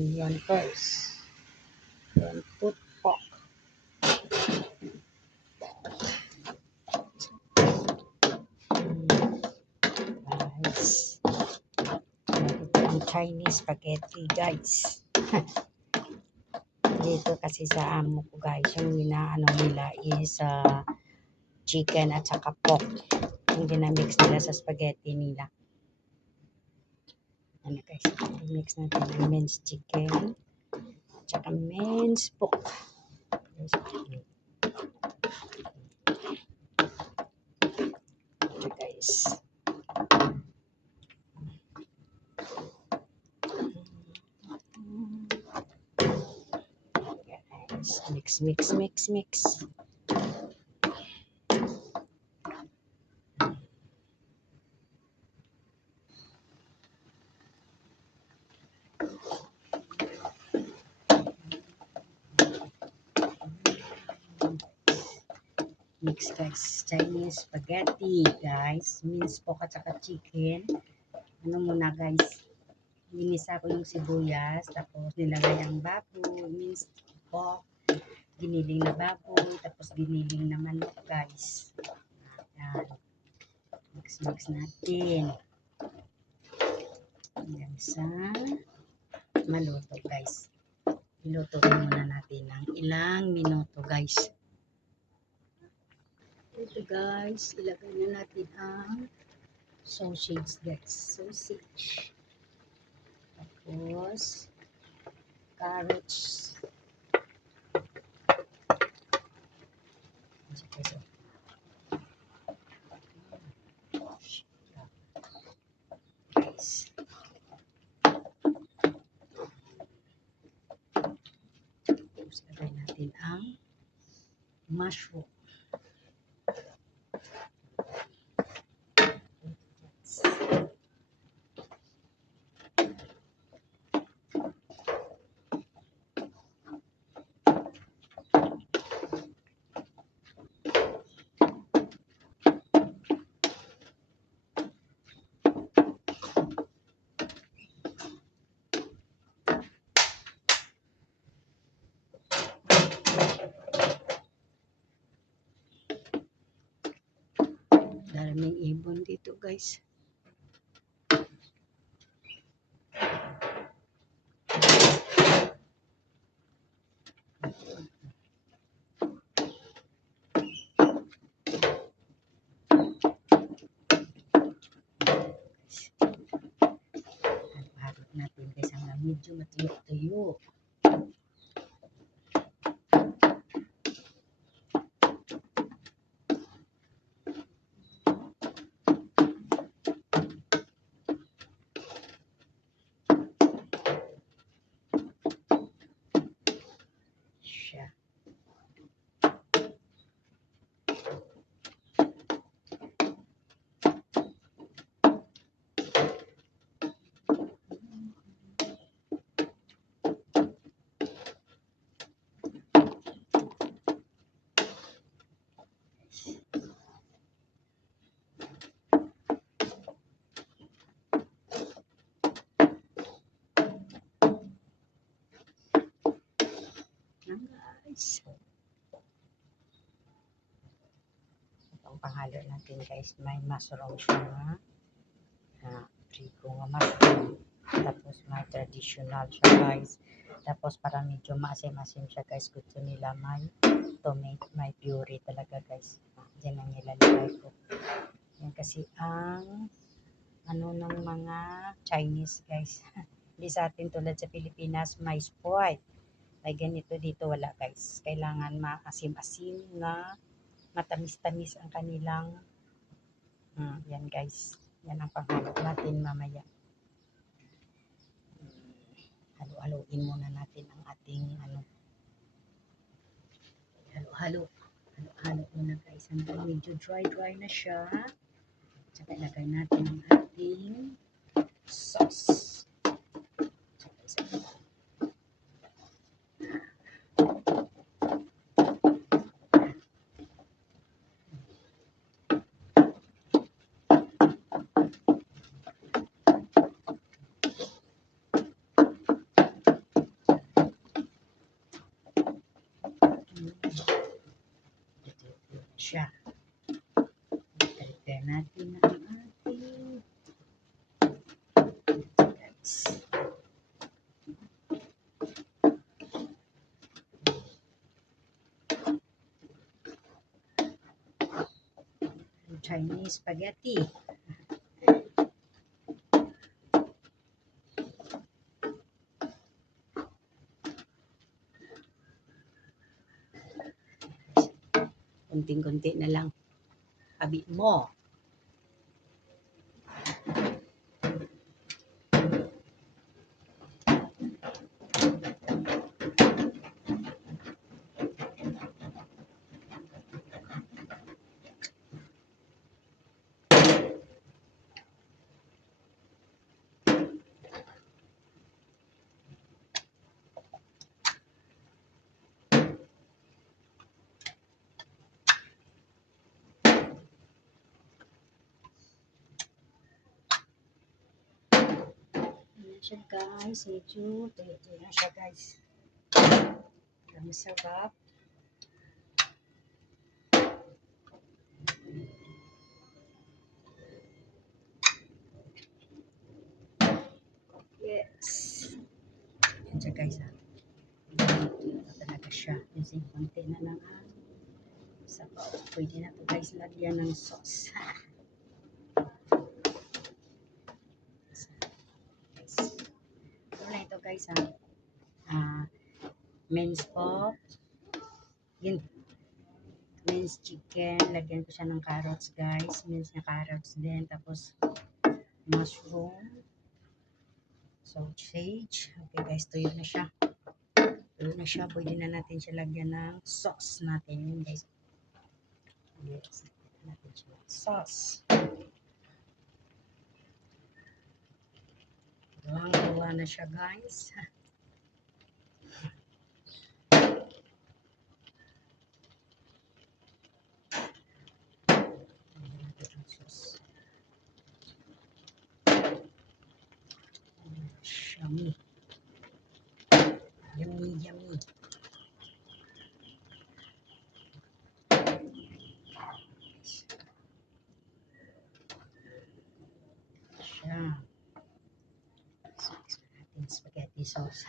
onion first. Then put pork. Guys, ito ang Chinese spaghetti, guys. Dito kasi sa amo ko, guys, yung inaano nila is chicken at saka pork. Yung dinamix nila sa spaghetti nila. Ano guys, i-mix natin ang minced chicken at saka minced pork. Ito guys. Mix, mix, mix, mix. Mix guys, Chinese spaghetti guys, minced pork at saka chicken. Ano muna guys, ginisa ko yung sibuyas, tapos nilagay ang baboy, minced pork, giniling na baboy, tapos giniling na manok guys. Ayan. Mix natin hanggang sa maluto guys. Ilutuin muna natin ng ilang minuto guys. Ito guys, ilagay na natin ang sausage guys. Sausage. Tapos carrots. Guys. Tapos ilagay natin ang mushroom. Daming ibon dito guys. Harap natin guys hanggang medyo matuyo-tuyo. Guys. Itong panghalo natin guys, may mushroom siya na trigo nga mushroom. Tapos may traditional siya guys. Tapos para medyo maasim-asim siya guys, gusto nila may tomato, may puree talaga guys. Diyan ang nilalagay ko. Yan kasi ang ano ng mga Chinese guys. Hindi sa atin tulad sa Pilipinas may Sprite. Ay ganito dito wala guys. Kailangan maasim-asim na matamis-tamis ang kanilang yan guys. Yan ang panghalo natin mamaya. Halo-haloin muna natin ang ating ano. Halo-halo muna guys. Hanggang medyo dry na siya. Tsaka ilagay natin ang ating sauce. Lagyan natin ang ating guys. Chinese spaghetti. Kunting-kunti na lang. Tabi mo. Siya guys, medyo ito na siya guys. Masarap. Yes. Yan siya guys ha. Ito talaga siya. Using konti na lang ha. Sabaw. Pwede na ito guys lagyan ng sauce. Na ito guys ha. Minced pork. Yun. Minced chicken. Lagyan ko siya ng carrots guys. Minced na carrots din. Tapos mushroom. Sausage. Okay guys, tuyo na siya. Tuyo na siya. Pwede na natin siya lagyan ng sauce natin. Yun guys. Yes. Lagyan natin siya ng sauce. Gawa na siya guys. Yummy. Yummy, yummy. Siya. So, natin spaghetti sauce.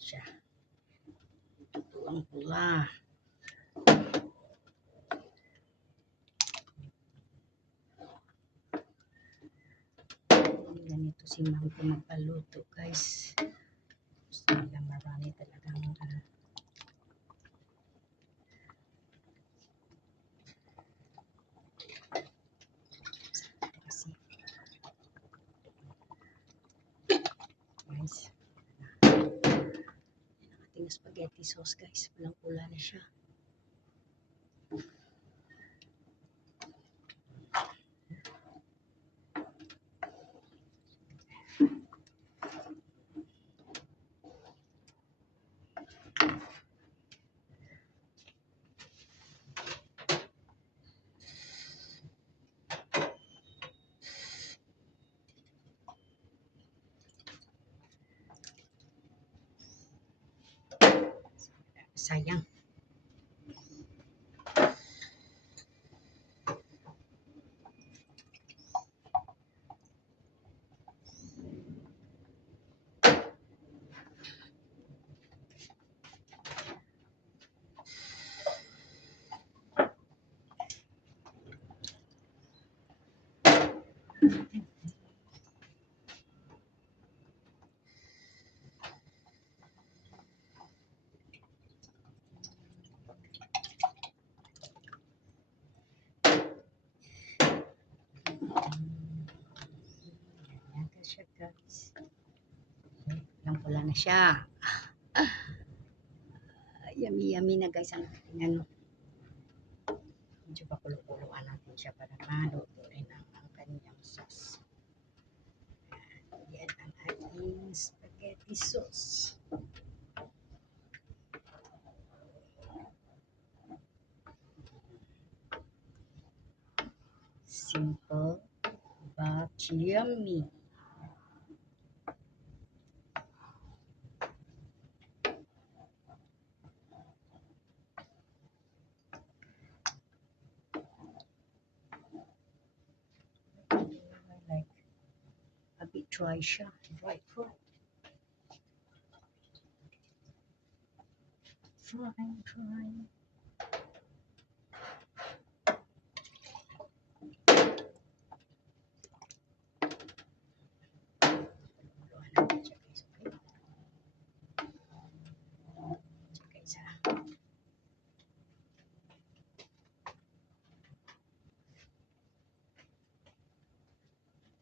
Siya. Pulang-pula. Ganito si ma'am ko magpaluto guys. Gusto nila marami talagang kasi guys ating spaghetti sauce guys. Pulang-pula na siya. Sayang. Ganyan siya guys. Pulang-pula na siya. Yummy yummy na guys ang ating ano. Medyo pakulo-kuloan natin siya para maluto rin ang kanyang sauce. Yan ang ating spaghetti sauce. Simple but yummy. Dry siya. Dry fruit. Dry.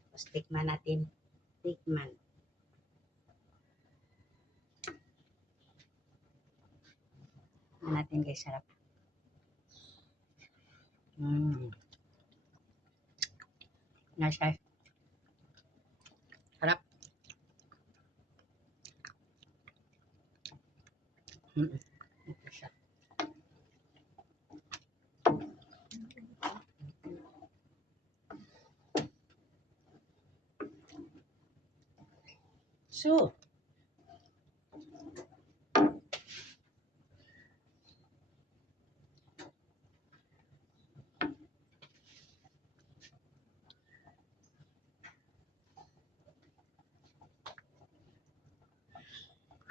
Tapos tikman natin. Tikman. Tikman natin guys, sarap. Nice guys. Sarap. Ito siya. So,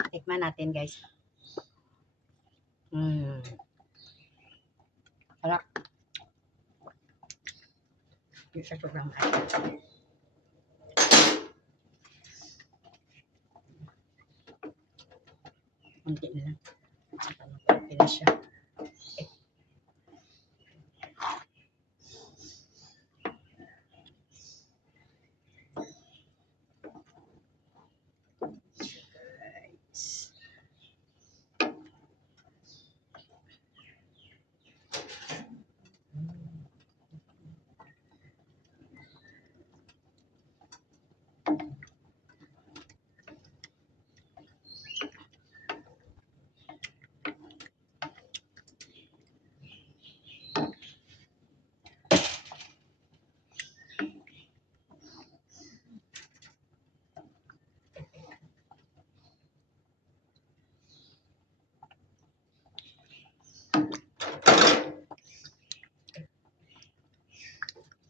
tikman natin guys. Sarap. Hindi siya sobrang asin. Kunti na lang. Okay na siya.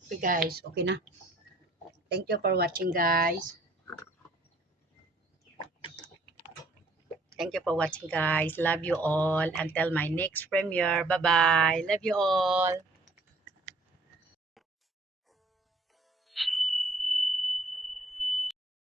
Okay guys, okay na. Thank you for watching guys. Thank you for watching guys. Love you all. Until my next premiere. Bye-bye. Love you all.